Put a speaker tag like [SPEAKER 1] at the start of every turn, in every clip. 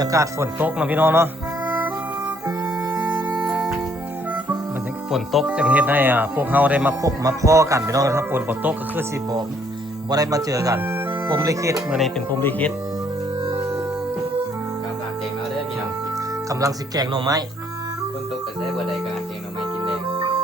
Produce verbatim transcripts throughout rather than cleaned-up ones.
[SPEAKER 1] ากาศฝนตกนะพี่น้องเนาะมันฝนตกจังเฮ็ดให้อ่ะพวกเฮาได้มาพบมาพ้อกันพี่น้องถ้าฝนบ่ตกก็คือสิบ่บ่ได้มาเจอกันพรหมลิขิตมื้อนี้เป็นพรหมลิขิต
[SPEAKER 2] กำลังเต็งเอาเด้อพี่น้อง
[SPEAKER 1] กำลังสิแกงหน่อไม้
[SPEAKER 2] คนตกก็ใช้บ่ได้การเต็งเอาไม้กินแดง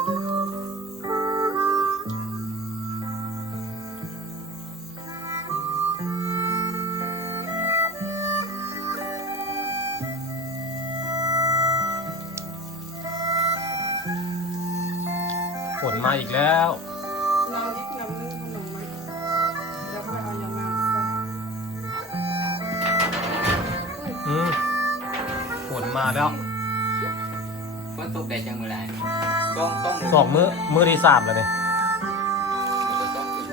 [SPEAKER 1] ฝนมาอีกแล้ว
[SPEAKER 3] เราอีกน้ำนึงขนมไหมแล้วค่อยเอายามาใส่
[SPEAKER 1] อืมฝนมาแล้ว
[SPEAKER 2] คนตกแดดจังมื้อไรต้องต้อง
[SPEAKER 1] สองมื้อมื้อที่สามแล้วนี่
[SPEAKER 2] ต้องขึ้น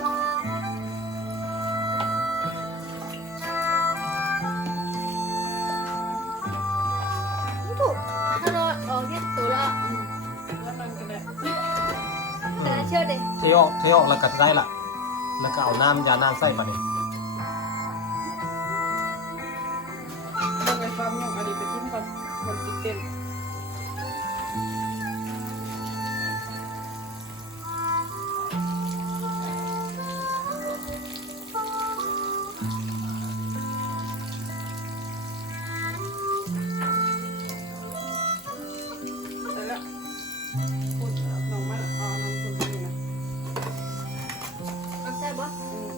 [SPEAKER 4] ถูกถ้าเราออกเนี่ยตัวละ
[SPEAKER 3] แล้วมันก็ได้
[SPEAKER 4] แต่เชื่อเด็ก
[SPEAKER 1] เทออกเทออกแล้วก็ได้ละแล้วก็เอาน้ำยาน้ำใส่บัดนี้
[SPEAKER 3] เราไปฟังอย่างอันนี้ไปทิ้งก่อนมันติดเต็ม แต่ละคนน้องมันเอาน้ำคนนี้นะ
[SPEAKER 4] เอาใช่ปะ
[SPEAKER 3] อืม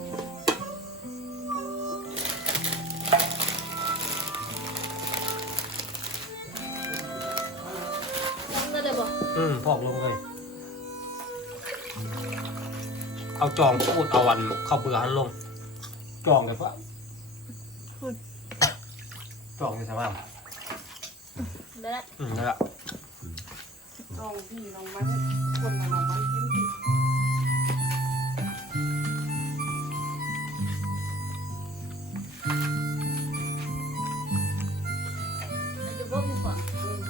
[SPEAKER 4] ทำได้เลยปะ
[SPEAKER 1] อืมพอกลงเลยเอาจองพูดเอาวันเข้าเบื่อหันลงจองเลยปะจองเลยใช่ไหม
[SPEAKER 4] ได้ละ
[SPEAKER 1] อืมนั่นแหละ
[SPEAKER 3] น้องพี่น้องมันคนละน้องมันกินพี่
[SPEAKER 4] อาจจะบ่มีปะ
[SPEAKER 3] อืม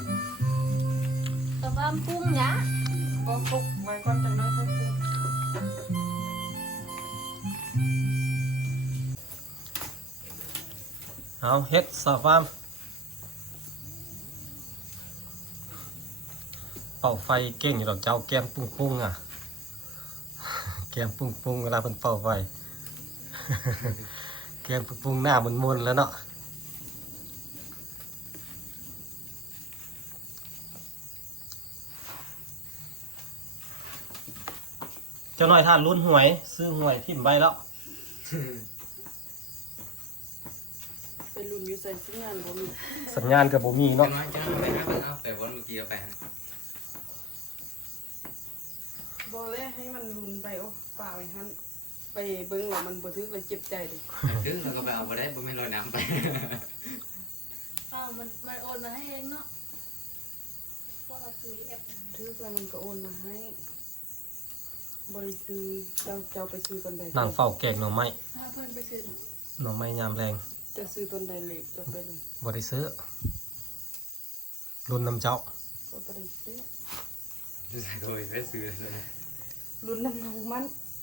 [SPEAKER 4] แต่ความปรุงนะ
[SPEAKER 3] ก็คลุกไว้ก่อนจังน้อยค่อยคลุก
[SPEAKER 1] เอาเฮ็ดสาฟามเป่าไฟเก่งอยู่ดอกเจ้าแก้มปุ้งปุ้งอ่ะ แก้มปุ้งปุ้งเวลาเป็นเป่าไฟ แก้มปุ้งปุ้งหน้ามันมนๆแล้วเนาะเจ้าหน่อยท่านลุ้นหวย ซื้อหวยทิ่มไว้แล้ว
[SPEAKER 3] ไปรุ่นอยู่ใส่สัญญาณบ่มี
[SPEAKER 1] สัญญาณกับบ่มี
[SPEAKER 2] จั
[SPEAKER 1] เนาะ
[SPEAKER 2] งน้อยจังน้อยไปหาเบิ่งเอาแต่วันเมื่อกี้เอาไปหั่น
[SPEAKER 3] บ่เลยให้มันรุนไปโอ้ป่าไว้หันไปเบิ่งแล้วมันบ่ถึกเลยเจ็บใจดิ
[SPEAKER 2] ถึงเราก็ไปเอาบ่ได้บ่แม่นลอยน้ำไป
[SPEAKER 4] อ้าวมันมันโอนมาให้เองเนาะว่าเราซื้อแอป
[SPEAKER 3] ถึกแล้วมันก็โอนมาให้บ่ได้ซื้อเจ้าเจ้าไปซื้อตอนใด
[SPEAKER 1] นั่งเฝ้าแกงหน่อไม้
[SPEAKER 4] ถ้าเพิ่นไปซื้อ
[SPEAKER 1] หน่อไม้ยามแรง
[SPEAKER 3] จะซื้อตอนใดเล็กจะไปรุ่น
[SPEAKER 1] บ่ได้ซื้อรุ่นน้ำเจ้า
[SPEAKER 3] ก็บ่ได้ซื้อ
[SPEAKER 2] โดยไปซื้อเลย
[SPEAKER 3] รุ่นน้ำน้องมัน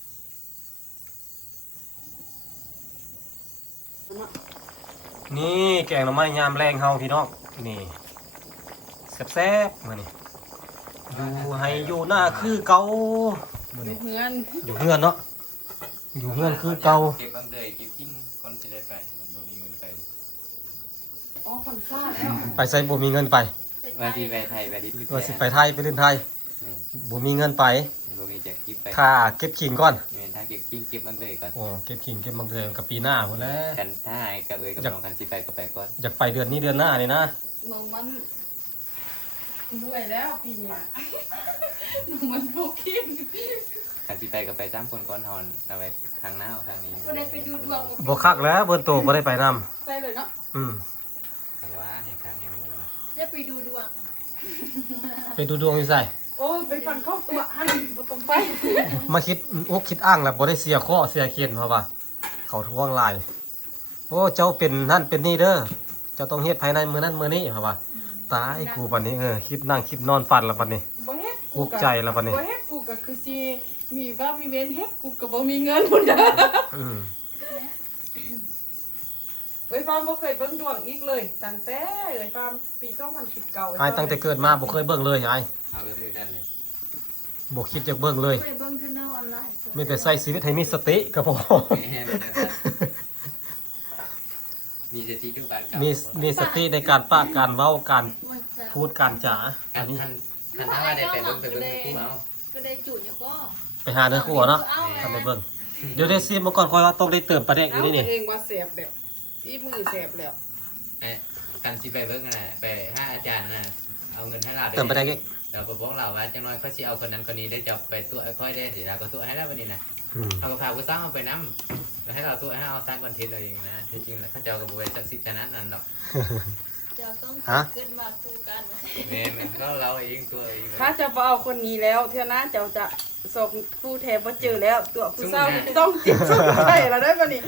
[SPEAKER 3] เนาะ
[SPEAKER 1] นี่แกงหน่อไม้ยามแรงเฮาพี่น้องนี่แซ่บๆมานี่อยู่ให้อยู่หน้าคือเก่ามา
[SPEAKER 3] อยู่
[SPEAKER 1] นี่
[SPEAKER 3] เฮือน
[SPEAKER 1] อยู่เฮือนเนาะอยู่เฮือนคือเก่า
[SPEAKER 2] เก็บบางเลยเก็บทิ้งคนสิได้ไปมันบ่มีเงินไป
[SPEAKER 3] อ๋อคนซ่าแล้ว
[SPEAKER 1] ไปใส่บ่มีเงินไป
[SPEAKER 2] ว่าสิไปไทยไปดิบ
[SPEAKER 1] ว่าสิไปไทยไปเล่นไทยบ่มีเงินไป
[SPEAKER 2] บ่มีจะคิดไป
[SPEAKER 1] ถ้าเก็บขิงก่อน
[SPEAKER 2] แม่นถ้าเก็บทิ้งเก็บบางเลยก่อน
[SPEAKER 1] โอ้เก็บขิงเก็บมังเดือนกับปีหน้าพุ่นแหล้ว
[SPEAKER 2] กันถ้าให้กับเอ้ยกับน้องกันสิไปก็ไปก่อน
[SPEAKER 1] อยากไปเดือนนี้เดือนหน้านี่นะ
[SPEAKER 3] น้องมันด้วยแล้วปีเนี้ยน้องมันพวกคิด
[SPEAKER 2] กันสิไปก็ไปสามคนก่อนฮอนเอาไว้ทางหน้าเอาทางนี้
[SPEAKER 4] บ่ได้ไปดูดวง
[SPEAKER 1] บ่คักแล้วเบิ่นโตบ่ได้ไปนํ
[SPEAKER 3] ใส่เลยเนาะ
[SPEAKER 1] อืม
[SPEAKER 2] ทางว่าเนี่ยครับเนี่ยมันว่า
[SPEAKER 4] ได้ไปดูดวง
[SPEAKER 1] ไปดูดวงอยู่ไส
[SPEAKER 3] โอ้ยไปฟันเข้าตัวหันบ่ต้องไป
[SPEAKER 1] มาคิดอกคิดอ้างแล้วบ่ได้เสียข้อเสียเขียนเพราะว่า เขาทวงหลายโอ้เจ้าเป็นนั่นเป็นนี่เด้อเจ้าต้องเฮ็ดภายในมื้อนั้นมื้อนี้เพราะว่าตายกูบัดนี้เออคิดนั่งคิดนอนฝันแล้วบัดนี้
[SPEAKER 3] บ่เฮ็ด
[SPEAKER 1] อุกใจแล้วบัดนี้
[SPEAKER 3] บ่เฮ็ดกูก็คือสิมีว่ามีเว้นเฮ็ดกูก็บ่มีเงินพุ่นเด้อ
[SPEAKER 1] อืม
[SPEAKER 3] เออ้ยฟาร์มบ่เคยเบิ่งดวงอีกเลยตั้งแต่เอ้ยฟาร์มปีสองพันสิบเก้า
[SPEAKER 1] ไอ้ตั้งแต่เกิดมาบ่เคยเบิ่งเลยไอ้
[SPEAKER 2] เอาก็คือกันเลย
[SPEAKER 1] บ่คิดจะเบิ่งเลย
[SPEAKER 4] ไปเบิ่งคือแนวออนไลน์
[SPEAKER 1] มีแต่ใช้ชีวิตให้มีสติก็พอ
[SPEAKER 2] มีสติทุกการกล่าว
[SPEAKER 1] มีมีสติในการปะการเว้าการ
[SPEAKER 4] มันจะ
[SPEAKER 1] พูดการจ๋า
[SPEAKER 2] อั
[SPEAKER 1] อั
[SPEAKER 2] น
[SPEAKER 1] นนี้
[SPEAKER 2] ทันทันถ้าว่าได้ไปเบิ่งไปเบิ่งไปคู่เอา
[SPEAKER 4] ก็ได้จุดอยู่ก็
[SPEAKER 1] ไปหาเนื้อคู่เนาะทำไปเบิ่งเดี๋ยวได้ซีมาก่อนคอยว่าต้องได้เติมปลาแดกอี
[SPEAKER 3] เอา
[SPEAKER 1] กนี่นี่
[SPEAKER 3] เองว่าแสบแบบอีมือแสบแล้ว
[SPEAKER 2] เอ้กันสิไปเบิ่งน่ะไปหาอาจารย์น่ะเอาเงินให้เรา
[SPEAKER 1] เติมปลาแดกอีก
[SPEAKER 2] เราก็บอกเราว่าจังน้อยเขาสิเอาคนนั้นคนนี้ได้จะไปตัวไอ้ค่อยได้สิเราก็ตัวให้แล้ววันนี้นะ
[SPEAKER 1] อืม
[SPEAKER 2] เอากระเพราก็สร้างเอาไปน้ำแล้วให้เราตัวให้เอาสร้างคอนเทนต์เราเองนะที่จริงแล้วเขาจะเอากระบวยสักสิบขนาดนั้นหรอก
[SPEAKER 4] จะต้อง
[SPEAKER 1] ฮะ
[SPEAKER 4] เกิดมาคู่กัน
[SPEAKER 2] แม่นก็เราเองตัวเอง
[SPEAKER 3] ถ้าจะบ่เอาคนนี้แล้วเท่านั้นเจ้าจะส่งผู้แทนบ่เจอแล้วตัวผู้เศร้าต้องจิตสุดใช่แล้วได้ป่ะนี่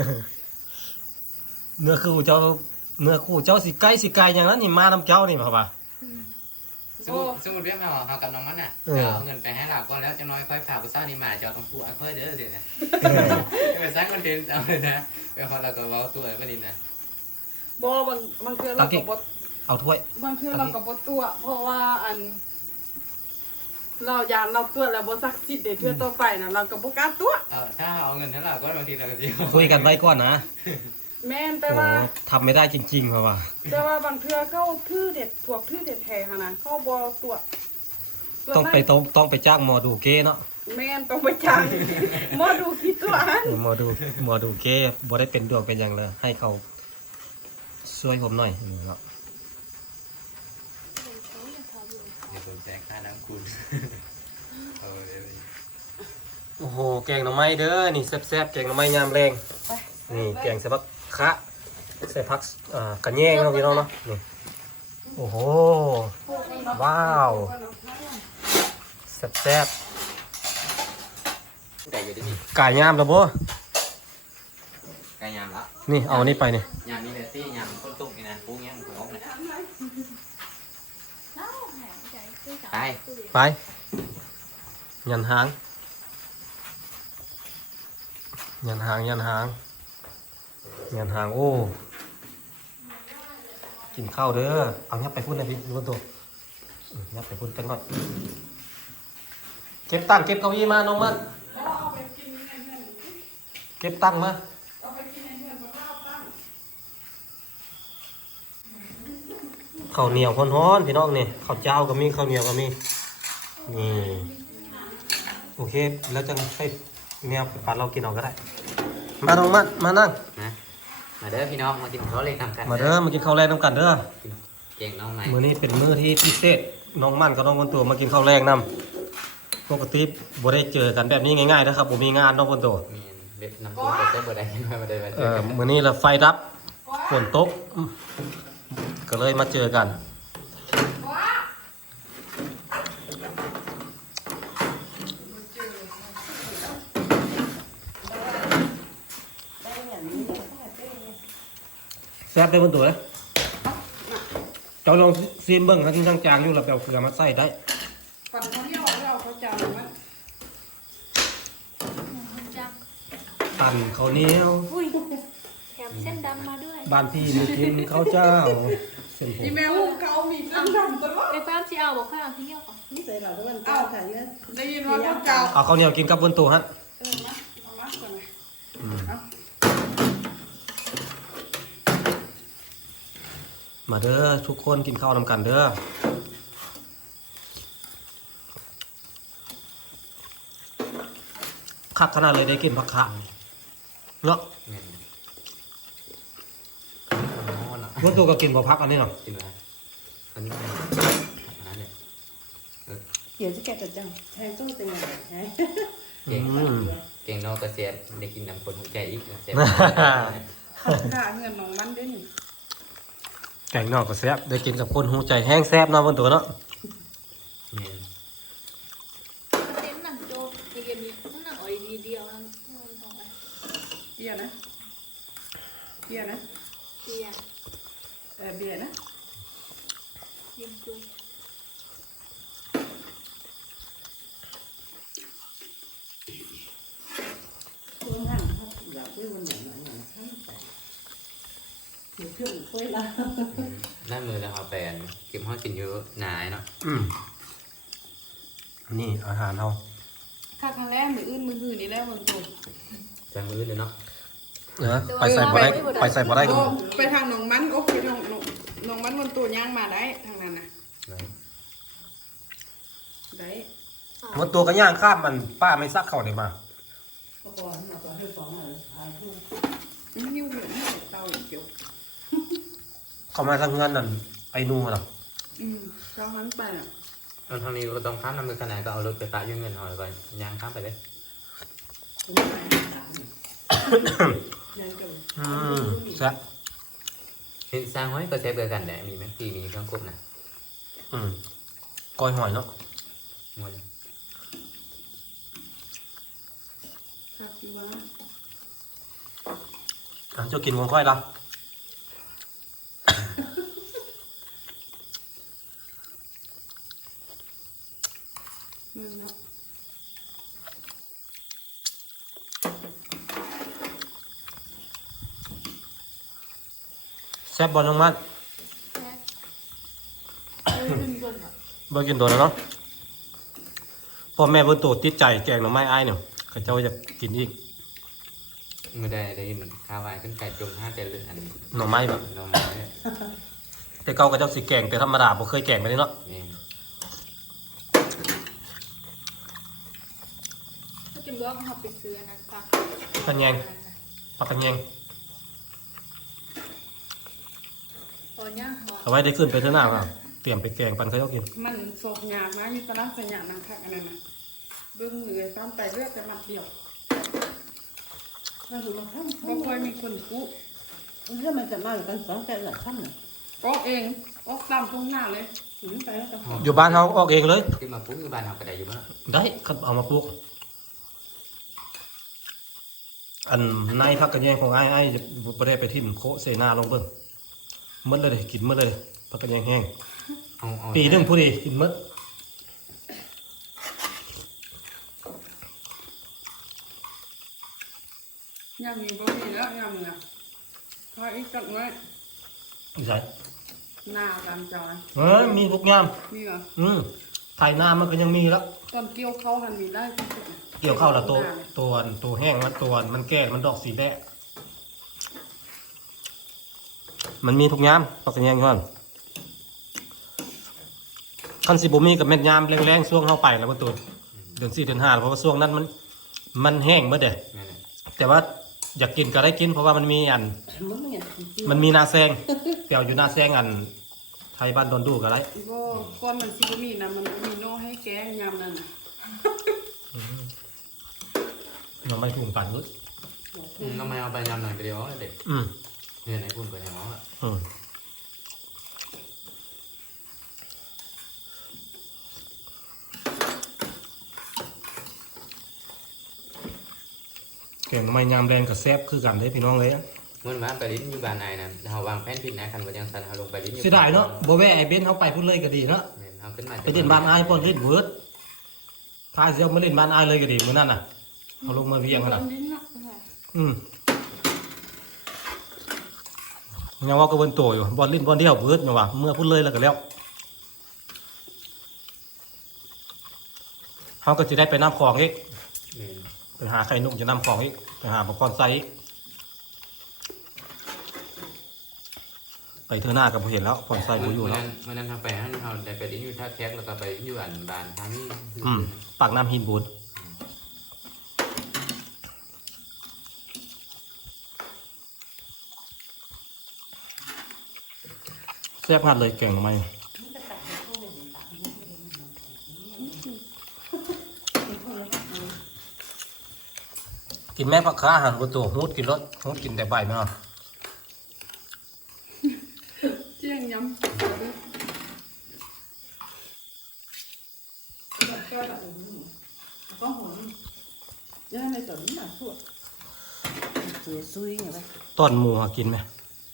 [SPEAKER 1] เนื้อคู่เจ้าเนื้อคู่เจ้าสิไก่สิไก่อย่างนั้นนี่มาน้ำเจ้านี่ครับว่า
[SPEAKER 2] สมมติสมมติเรียกมาเอากับน้องมันน่ะ
[SPEAKER 1] เออ
[SPEAKER 2] เอาเงินไปให้เราก่อนแล้วจังน้อยค่อยพาไปเศร้านี่มาจะเอาต้องตัวไอ้ค่อยเด้อเดี๋ยวนะไปสร้างคอนเทนต์เอาเลยนะไปพอเราก็เว้าตัวไอ้วันนี้นะ
[SPEAKER 3] บ่บางบางเทื่อเราก็บ่
[SPEAKER 1] เอาถ้วย
[SPEAKER 3] บางเทื่อเราก็บ่ตัว เพราะว่าอัน เรายานเราตัวแล้วบ่ซักซิดเด้เทื่อต่อไปน่ะเราก็บ่กล้าตัว
[SPEAKER 2] เอาถ้าเอาเงินให้เราก็บางทีเราก็สิ
[SPEAKER 1] คุยกันไว้ก่อนนะ
[SPEAKER 3] แม่นแต่
[SPEAKER 1] โอ้
[SPEAKER 3] ว่า
[SPEAKER 1] ทำไม่ได้จริงๆครับว่า
[SPEAKER 3] แต่ว่าบางเทื่อเขาทื่อเด็ดพวกทื่อเด็ดแท้หั่นน่ะเขาบ่ตัวตัว
[SPEAKER 1] ต้องไป
[SPEAKER 3] นั้น
[SPEAKER 1] ต้องต้องไปจ้างหมอดูเก้เนาะ
[SPEAKER 3] แม่นต้องไปจ้างหมอดูคิดตัวอัน
[SPEAKER 1] เออหมอดูหมอดูเก้บ่ได้เป็นดวงเป็นอย่างเลยให้เขาช่วยผมหน่อยเนาะ
[SPEAKER 2] เดี๋ยวผมแจ้งค่าน้ำคุณเอาเลย
[SPEAKER 1] โอ้โหแกงหน่อไม้เด้อนี่แซ่บๆแกงหน่อไม้ยามแรงนี่แกงใส่ผักคะใส่ผักอ่ากระแยงเนาะพี่น้องเนาะนี่โอ้โหว้าวแซ่บ
[SPEAKER 2] ไก่อยู่ที่นี่
[SPEAKER 1] ๆไก่ยามแล้วบ่
[SPEAKER 2] ไก่ยำแล้ว
[SPEAKER 1] นี่เอานี่ไปนี่
[SPEAKER 2] ยำนี่เลยตี้ยำข้นตุ้มนี่นะปูเงี้ยของนะ ไป
[SPEAKER 1] ไปยันหางยันหางยันหางยันหางโอ้กินข้าวเด้อเอายับไปพุ่นนะพี่รู้ตัวอืมยับไปพุ่นกันก่อนเก็บตังค์เก็บเก้าอี้มาน้องมันเก็บตังค์มาข้าวเหนียวร้อนๆพี่น้องนี่ข้าวเจ้าก็มีข้าวเหนียวก็มีนี่โอเคแล้วจะให้แมวไปปัดเรากินเอาก็ได้มาน้องมันมานั่ง
[SPEAKER 2] นะมาเด้อพี่น้องมากินข้าวเลยทำกัน
[SPEAKER 1] มาเด้อมากินข้าวแรงน้ำกันเด้อ
[SPEAKER 2] เก่งน้องใหม่
[SPEAKER 1] มื้อนี้เป็นมื้อที่พิเศษน้องมันกับน้องคนตัวมากินข้าวแรงนำปกติบ่ได้เจอกันแบบนี้ง่ายๆนะครับบ่มีงานน้องคนตัว
[SPEAKER 2] มีเว็บน้ำซุปก็ใช้บ่ได้มาได้มาเจ
[SPEAKER 1] เอ่
[SPEAKER 2] อ
[SPEAKER 1] อ
[SPEAKER 2] กัน
[SPEAKER 1] มื้อนี้ละไฟดับฝนตกอืมก็เลยมาเจอกันแซ่บได้บนตัวนะเจ้าลองซีมเบิ่งถ้ากินจางๆอยู่แล้วไปเอาเกลือมาใส่ได้
[SPEAKER 3] ฝันเขาเรียกว่าเราเขาจำมัน
[SPEAKER 4] จัง
[SPEAKER 1] ปั่นข้าวเหนียว
[SPEAKER 4] แถมเส้นดำมาด้วย
[SPEAKER 1] บ้านพี่มีกินข้าวเจ้าเส้นผม
[SPEAKER 3] อีแมวเขามีเส้นดำตลอด
[SPEAKER 4] ไอ้ฟ้ามที่เอาบอกข้าวที่เที่ยวก่อน
[SPEAKER 5] นี่ใส่เหล่าตะวันเจ้าค่ะเนี่ย
[SPEAKER 3] ได้ยินว่าเขาเจ้า
[SPEAKER 1] เอาข้าวเหนียวกินกับบนตัวฮะ
[SPEAKER 3] เออมาเอามาก่อนนะ
[SPEAKER 1] อืม
[SPEAKER 3] เอา
[SPEAKER 1] มาเด้อทุกคนกินข้าวนำกันเด้อคักขนาดเลยได้กินผักคะเนาะ
[SPEAKER 2] เงินอ๋อเนาะ
[SPEAKER 1] บนตัวก็กินบ่พักอันนี้เนาะ
[SPEAKER 2] กินอะไรอันนี้อันนี้
[SPEAKER 5] เดี๋ยวจะแกะกระจังแทงตู้เป็นไงฮะ
[SPEAKER 2] เก่ง
[SPEAKER 1] อืม
[SPEAKER 2] เก่งนอกกระเสียดได้กินน้ำคนหัวใจอีกเสีย
[SPEAKER 3] ข้าเงินน้องมันด้วยนี่
[SPEAKER 1] แกงนอกก็แซ่บได้กินกับคนหูใจแห้งแซ่บเนาะบนตัวเนาะ
[SPEAKER 2] เงิน
[SPEAKER 4] เส้นหนังโจเกมนี้หนังอ่อยดีเดียวนั่นเงินทอง
[SPEAKER 3] เบียร์นะเบียร์นะ
[SPEAKER 4] เตีย
[SPEAKER 3] เออเบียร์นะ
[SPEAKER 4] ยิมจุย
[SPEAKER 5] ช่วงนั้นเขาอยากด้วยวันไหนหน่อยหน่อยท่านแต่เว้ยละ
[SPEAKER 2] นั่นมือแล้วเอาแปลนเก็บห้องกินเยอะหนาเนาะ
[SPEAKER 1] อืมนี่อาหารเรา
[SPEAKER 3] ถ้าครั้งแรกมืออื่นมือหื่นนี่แหล้วมันตัว
[SPEAKER 2] จังมือเลยเนาะ
[SPEAKER 1] เนอะไปใส่บ่ได้ไปใส่บ่ได้ก็
[SPEAKER 3] โอ้ไปทางหนองมันโอ้ไปทางหนองหนองมันมันตัวย่างมาได้ทางนั้นน่ะ
[SPEAKER 2] ไหน
[SPEAKER 3] ได้
[SPEAKER 1] หมดตัวก็ย่างข้ามมันป้าไม่ซักเข้าเลยมา
[SPEAKER 5] ก็ก่อนมาต่อให้สองเลยทายทุก
[SPEAKER 3] มันหิ้วเหลืองเตาอย่างเดียว
[SPEAKER 1] เข้ามาทางเงินนั่นไอ้นูน่ะ
[SPEAKER 3] อืมเจ้าหันไปอ่ะ
[SPEAKER 2] ตอนทางนี้ก็ต้องข้ามน้ำมือขนาดก็เอารถไปตะยื่นเงินหอยก่อนยางข้ามไปเลย
[SPEAKER 5] ผมไปถามเนี่ยก็
[SPEAKER 1] อืมแซ่บ
[SPEAKER 2] เห็นสร้างไว้ก็เซฟเดียวกันแหละมีไหมปีมีเครื่องครบนะ
[SPEAKER 1] อืมก้อยหอยเนาะ
[SPEAKER 2] มวย
[SPEAKER 3] ครับพี่ว่า
[SPEAKER 1] อ่ะเจ้ากินของค่อยละ
[SPEAKER 3] นั่นเนาะ
[SPEAKER 1] แซ่บบอลน้องมัน
[SPEAKER 4] เออขึ้นบนอ่ะ
[SPEAKER 1] บ่กินตัวแล้วเนาะพ่อแม่เพิ่นโตติดใจแกงหน่อไม้อ้ายเนี่ยเขาเจ้าอยากกินอีก
[SPEAKER 2] มือได้ได้ยินข้าวไอ้ขึ้นไก่จมห้าเต็มเลยอันนี้
[SPEAKER 1] หน่อไม้แบบ
[SPEAKER 2] น้องไม้
[SPEAKER 1] แต่เก่าก็เจ้าสิแกงแต่ธรรมดาบ่เคยแกงไปเลยเนาะ
[SPEAKER 2] นี่
[SPEAKER 4] ก็จะบอกว่าเขาไปซื้ออันนั้นค่ะ
[SPEAKER 1] กันแยงปักกันแยง
[SPEAKER 4] ตอนย่างหอ
[SPEAKER 1] เอาไว้ได้ขึ้นไปเท่าหน้าครับเตรียมไปแกงปันเขาเจ้ากิน
[SPEAKER 3] มันโศกยากนะอยู่ตลาดสยามนังคักอันนั้นน่ะเบิ่งมือซ้ำไตเลือดแต่มัดเดียว
[SPEAKER 5] ถ้าคือมาทำ
[SPEAKER 3] บ่ค่อยมีคนกู้
[SPEAKER 5] ถ้ามันจะมาหรือกันสองแต่ละขั้นน่ะ
[SPEAKER 3] ออกเองออกตามตรงหน้าเลย
[SPEAKER 5] ถึงไปแล้วจะ
[SPEAKER 1] อยู่บ้านเขาออกเองเลย
[SPEAKER 2] ขึ้นมาปุ๊บคือบ้านเราก็ได้อยู่มั้ง
[SPEAKER 1] ได้ครับเอามาปลูกอันในพักกันแยงของไอ้ไอ้ายบ่ได้ไปทิ่มโคเสนาลงเบิ่งหมดเลยเด้กินหมดเลยพักกันแยงแห้ง
[SPEAKER 2] เอาเอา
[SPEAKER 1] ปีหนึงผู้ดีกินหมด
[SPEAKER 3] ยามมีบ่มีแล้วยามมีอ่ะพออีกจักหน้อย
[SPEAKER 1] อีไส
[SPEAKER 3] หน้าตามจอย
[SPEAKER 1] เอ้ยมีทุกยาม
[SPEAKER 3] มีเหรอ
[SPEAKER 1] อืมไถนามันก็ยังมีแล้ว
[SPEAKER 3] ตอนเกี่ยวเข้าหันมีได้
[SPEAKER 1] เกี่ยวเข้าวและตัวตัวตัวแห้งมันตัวมันแก่มันดอกสีแดงมันมีทุกยามพักกันแยงก่อนคันสิบ่มีกับแม่นยามแรงๆช่วงเข้าไปแล้วมันตัวเดือนสี่เดือนห้าเพราะว่าช่วงนั้นมันมันแห้งเมื่อเด้
[SPEAKER 2] นั่นแหละ
[SPEAKER 1] แต่ว่าอยากกินก็ได้กินเพราะว่ามันมีอัน
[SPEAKER 5] มันไม่เห็นจริง
[SPEAKER 1] มันมีนาแซงเปียวอยู่นาแซงอัน ไทยบ้านดอนดูก็ได้
[SPEAKER 3] บ่ก่อนมันสิบ่มีนะมันบ่มีโน่ให้แกงยามนั้นน่ะ
[SPEAKER 1] น้องไม่ถุงปั่นเลย
[SPEAKER 2] อืมน้องไม่เอาไปยำหน่อยเดียวเด็ก
[SPEAKER 1] อืม
[SPEAKER 2] เนี่ยไหนคุณไปยำอ๋อ
[SPEAKER 1] อืมแกงไม่ยามแรงกับแซ่บคือกันได้พี่น้องเลย
[SPEAKER 2] เมื่อวานไปลิ้นอยู่บ้านนายนะเราวางแผนผิดนะคันว่ายังสันเราลงไปลิ้นอยู่
[SPEAKER 1] เสียดายเนาะโบแวะไอเบนเขาไปพูดเลยก็ดีเนาะ
[SPEAKER 2] เนี่ยเอาขึ้นมา
[SPEAKER 1] ไปเล่นบ้านอายพ่อเล่นเวิร์ดพาเซียวมาเล่นบ้านอายเลยก็ดีเมื่อนั้นน่ะเอาลงมาเวียงขนาด
[SPEAKER 3] ลิ้นเนาะ
[SPEAKER 1] อืมยังว่าก็บนโตอยู่บอลเล่นบอลเดียวเวิร์ดเนาะว่าเมื่อพูดเลยแล้วก็แล้วเขาก็จะได้ไปน้ำคลองอีก
[SPEAKER 2] เนี่ย
[SPEAKER 1] ไปหาไข่นุ่มจะน้ำคลองอีกไปหาปลาคอนไซอีกไปเธอหน้ากับผมเห็นแล้วคอนไซผมอยู่
[SPEAKER 2] เมื่อ
[SPEAKER 1] แล้ว
[SPEAKER 2] นั้นเมื่อนั้นทางไปให้เราได้ไปลิ้นอยู่ท่าแคกแล้วก็ไปอยู่อันบ้านทางนี้
[SPEAKER 1] อืมปากน้ำหินบุญแซ่บพัดเลยแกงทำไมกินแม่ผักค้าอาหารบนตัวฮูดกินรสฮูดกินแต่ใบไม่เอา
[SPEAKER 3] เจียงยำ
[SPEAKER 5] có hồn giờ này tưởng là thua tuổi suy như vậy
[SPEAKER 1] ต้นหมูหากินไหม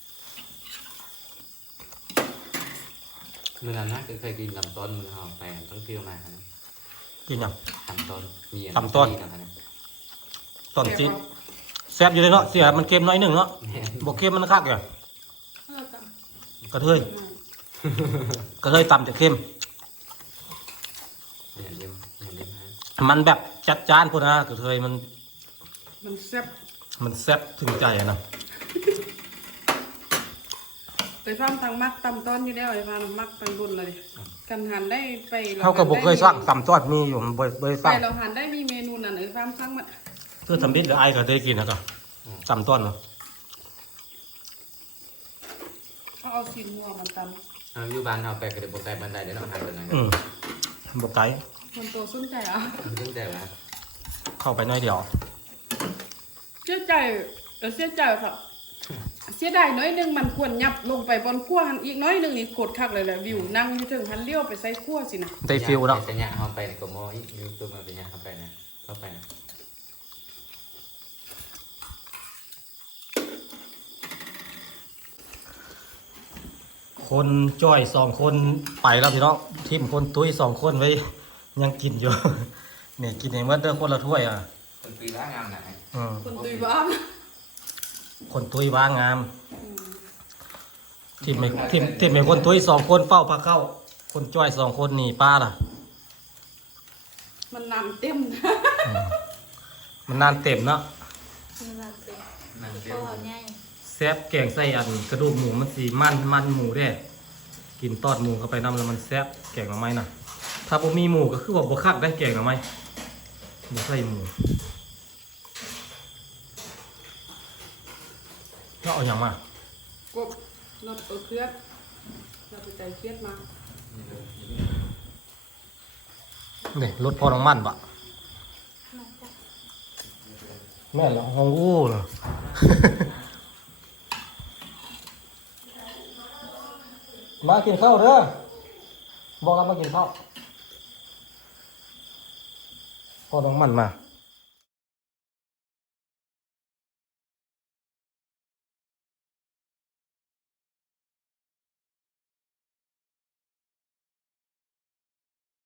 [SPEAKER 2] เมื่อนั้นนะเคยกินลำต้นมือเราไปต้องเที่ยวมาครับ
[SPEAKER 1] กินยัง
[SPEAKER 2] ลำต้นมี
[SPEAKER 1] ลำต้น ต้นซีดแซ่บอยู่เลยเนาะเสียมันเค็มน้อยหนึ่งเนาะบอกเค็มมันคักอยู่
[SPEAKER 4] เราจำ
[SPEAKER 1] กระเทยกระเทยตำจะเข้ม
[SPEAKER 2] อย่าเลี้ยมอย่าเลี้ยมฮะ
[SPEAKER 1] มันแบบจัดจ้านพุ่นนะกระเทยมัน
[SPEAKER 3] มันแซ่บ
[SPEAKER 1] มันแซ่บถึงใจอะนะ
[SPEAKER 3] ไปฟ้ามทางมักตำต้นอยู่แล้วไอ้ฟ้ามมักตังบุญเลยกันหันได้ไป
[SPEAKER 1] เขาก็บอกเคยสร้างตำจอดมีอยู่บ่บ่ได้ส
[SPEAKER 3] ไป
[SPEAKER 1] ร้าง
[SPEAKER 3] เราหันได้มีเมนูนั้นไอ้ฟ้ามสั่งมา
[SPEAKER 1] เพื่อทำบิดหรือไอ้ก็ได้กินนะก็ตำต้นเนาะ
[SPEAKER 3] เขาเอาซีนหัวมันต
[SPEAKER 2] เอาอยู่บ้านเอาไปก็ได้บ่ไกลบันไดเดี๋ยวเราหาตัวนั้นกั
[SPEAKER 1] อื
[SPEAKER 2] น
[SPEAKER 1] มบ่ไกล
[SPEAKER 3] ำคนโตสนใจอ่ะ
[SPEAKER 2] เรื่องแต่ละ
[SPEAKER 1] เข้าไปหน้อยเดียว
[SPEAKER 3] เสียใจเออเสียใจครับเสียดายน้อยหนึงมันควรยับลงไปบนขั้วหันอีกน้อยหนึงนี่โคตรคักเลยแหละวิวนั่งอยู่ถึงหันเลี้ยวไปใส่ขั้วสินะ
[SPEAKER 1] ได้ฟิลเนาะ
[SPEAKER 2] แต่เนี่ยเอาไปก็มออีกอยู่ตัวมาเป็นเนี่ยเอาไปนะเข้าไปนะ
[SPEAKER 1] คนจ้อยสองคนไปแล้วพี่น้องทีมคนตุ้ยสองคนไว้ยังกินอยู่ นี่กินเองเมื่อเด้อคนละถ้วยอ่ะ
[SPEAKER 2] คนปีละงามไหน
[SPEAKER 1] อืม
[SPEAKER 3] คนตุยบ้าง
[SPEAKER 1] คนตุ้ยว่างงามทีมไม่ทีมทีมไม่คนตุ้ยสองคนเฝ้าพาเข้า คนจ้อยสองคนหนีป้าล่ะ
[SPEAKER 3] มันนำเต็มนะ
[SPEAKER 1] อืมมันนานเต็มเนาะ
[SPEAKER 4] นี่มันเป็น
[SPEAKER 2] นั่น
[SPEAKER 4] เพ
[SPEAKER 2] เดียว
[SPEAKER 4] ราะว่าง่าย
[SPEAKER 1] แซ่บแกงใส่อันกระดูกหมูมันสีมันมันหมูแด้กินตอดหมูเข้าไปน้ำแล้วมันแซ่บแกงหน่อไม้น่ะ ถ้าบ่มีหมูก็คือว่าบ่คักได้แกงหน่อไม้บ่ใส่หมูก็เอาอย่างมาก
[SPEAKER 3] บเราเออเครียดเราไปใจเครียดมา
[SPEAKER 1] นี่รถพอน้ำมันปะ
[SPEAKER 4] มาจาก
[SPEAKER 1] แม่นละห้องอู้เหรอ มากินข้าวเด้อบอกเรามากินข้าวพอน้ำมันมา